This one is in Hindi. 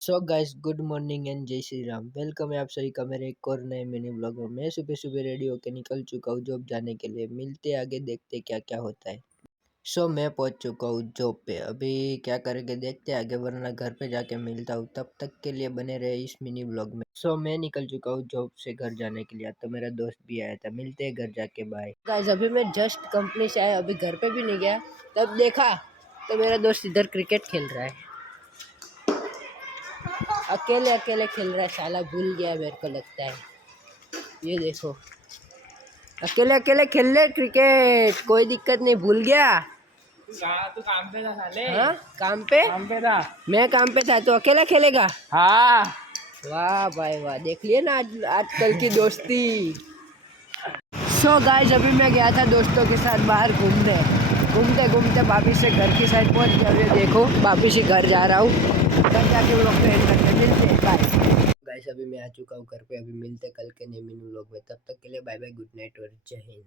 So guys, good morning and जय श्री राम। वेलकम है आप सभी का मेरे एक और नए मिनी ब्लॉग में। मैं सुबह सुबह रेडी होकर निकल चुका हूँ जॉब जाने के लिए। मिलते आगे, देखते क्या क्या होता है। मैं पहुंच चुका हूँ जॉब पे। अभी क्या करेंगे देखते आगे, वरना घर पे जाके मिलता हूँ। तब तक के लिए बने रहे इस मिनी ब्लॉग में। मैं निकल चुका हूँ जॉब से घर जाने के लिए। तो मेरा दोस्त भी आया था, मिलते हैं घर जाके, बाय गाइस। अभी मैं जस्ट कंपनी से आया, अभी घर पे भी नहीं गया। तब देखा तो मेरा दोस्त इधर क्रिकेट खेल रहा है। अकेले अकेले खेल रहा है, साला भूल गया मेरे को लगता है। ये देखो, अकेले अकेले खेल रहे क्रिकेट, कोई दिक्कत नहीं, भूल गया। तू काम पे था साले। हाँ, काम पे था। मैं काम पे था तो अकेला खेलेगा। हाँ। वाह भाई वाह, देख लिए ना आजकल की दोस्ती। गाइस, अभी मैं गया था दोस्तों के साथ बाहर घूमने। घूमते घूमते वापिस से घर की साइड पहुंच गया। ये देखो, वापिस ही घर जा रहा हूँ। घर जाके वो लोग एंड करके मिलते हैं, बाय गाइस। अभी मैं आ चुका हूँ घर पे। अभी मिलते कल के नए न्यू व्लॉग में। तब तक के लिए बाय बाय, गुड नाइट और जय हिंद।